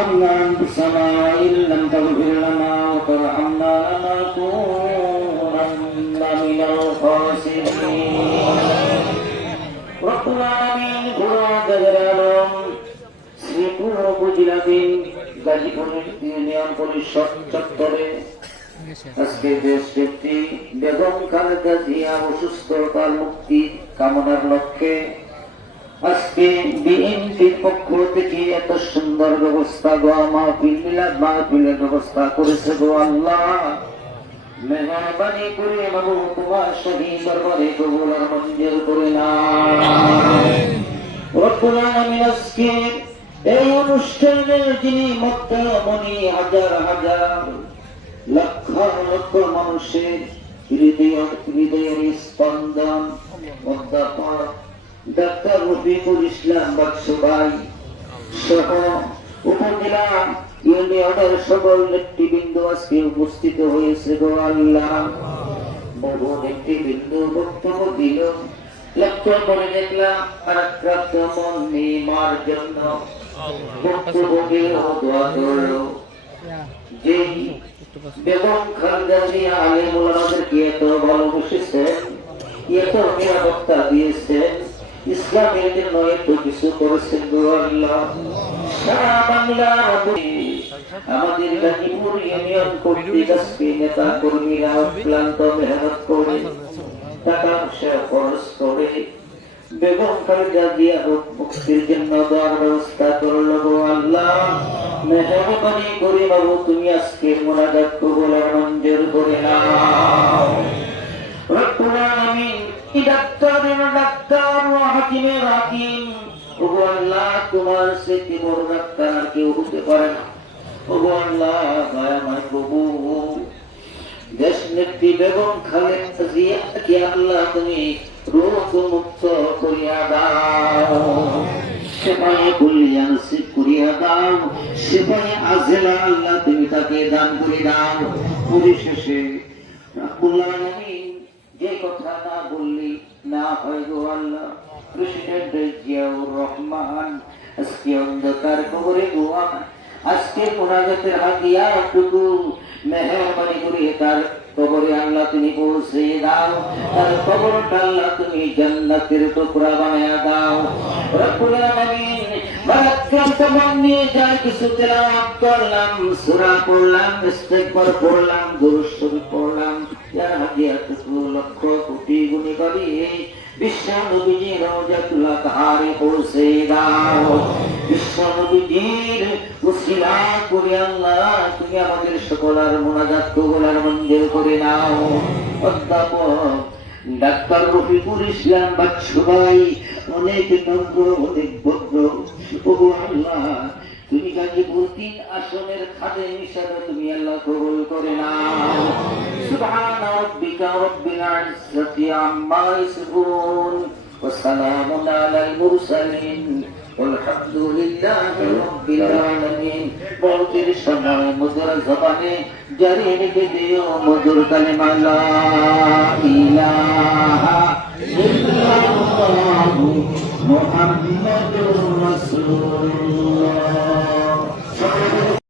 ربنا أنفسنا وإن لم تغفر لنا وترحمنا لنكونن من الخاسرين رب العالمين قرآن Alam Sreepur উপজেলাধীন Gazipur union পরিষদ চত্বরে আজকে দেশটি বেগম খালেদা জিয়া অসুস্থতার মুক্তি কামনার লক্ষ্যে আজকে বিএনপির পক্ষ থেকে এত সুন্দর ব্যবস্থা মিলাদ মাহফিলের ব্যবস্থা করেছে গো আল্লাহ মেহরবানি করে বাবু তোমার শহীদ দরবারে কবুল আর মঞ্জুর করে নাও রব্বুল আলামিন আজকে এই অনুষ্ঠানের যিনি মধ্যমণি হাজার হাজার লক্ষ লক্ষ মানুষের হৃদয়ের স্পন্দন অধ্যাপক ডাক্তার রফিকুল ইসলাম বাদশা ভাই সহ উপজেলা ইউনিয়নের সকল নেতৃবৃন্দ আজকে উপস্থিত হয়েছে গো আল্লাহ বহু নেতৃবৃন্দ বক্তব্য দিল লক্ষ্য করে দেখলাম আক্রান্ত মন নির্মার জন্য বক্তব্য দিল দোয়া করল যেই বেগম খালেদা জিয়া আলেমুল আমাদেরকে এত ভালোবেসেছেন এত নিরাপত্তা দিয়েছেন ইসলামের জন্য এত কিছু করেছেন গো আল্লাহ সারা বাংলার আমাদের গাজীপুর ইউনিয়ন কর্তৃক আজকে নেতা কর্মীরা অক্লান্ত মেহনত করে টাকা পয়সা খরচ করে বেগম খালেদা জিয়া মুক্তির জন্য দোয়ার ব্যবস্থা করলো গো আল্লাহ মেহরবানি করে বাবু তুমি আজকে মোনাজাত কবুল আর মঞ্জুর করে নাও রব্বুল আলামিন ডাক্তারের ডাক্তার ও হাকিমের হাকিম ওগো আল্লাহ তোমার চেয়ে বড় ডাক্তার আর কেউ হতে পারে না ওগো আল্লাহ দয়াময় প্রভু দেশ নেত্রী বেগম খালেদা জিয়াকে আল্লাহ তুমি রোগ মুক্ত করিয়া দাও সেপাই কুলিয়া নসিব করিয়া দাও সেপাই আজেলা আল্লাহ তুমি তাকে দান করে দাও পরিশেষে রব্বুল আলামিন যে কথা না বললি না হয় গো আল্লাহ প্রেসিডেন্ট জিয়াউর রহমান আজকে অন্ধকার কবরে গোয়া আজকে মোনাজাতের হাদিয়াটুকু মেহরবানি করে তার কবরে আল্লাহ তুমি পৌঁছে দাও তার কবরটা আল্লাহ তুমি জান্নাতের টুকরা বানায়া দাও রব্বুল আলামিন বারাকাত মন নিয়ে যাই কিছু তেলাওয়াত করলাম সূরা পড়লাম ইস্তিগফার পড়লাম দুরূদ শরীফ পড়লাম যার হাদিয়াটুকু লক্ষ কোটি গুণী করি বিশ্ব নবীজির রওজাতুল আতহারে পৌঁছে দাও বিশ্ব নবীজির উসিলা করে আল্লাহ তুমি আমাদের সকলের মুনাজাত কবুল আর মঞ্জুর করে নাও অধ্যাপক ডাক্তার রফিকুল ইসলাম বাদশা ভাই অনেক নম্র অনেক ভদ্র ওগো আল্লাহ তুমি গাজীপুর 3 আসনের খাদেম হিসাবে তুমি আল্লাহ কবুল করে নাও সুবহান রাব্বিকা রাব্বিল ইজ্জাতি আম্মা ইয়াসিফুন ওয়া সালামুন আলাল মুরসালিন والحمد لله رب العالمين বলতির সময় মধুর জবানে জারি রেখে দিও মধুর কালেমা লা ইলাহা ইল্লাল্লাহু মুহাম্মাদুর রাসূলুল্লাহ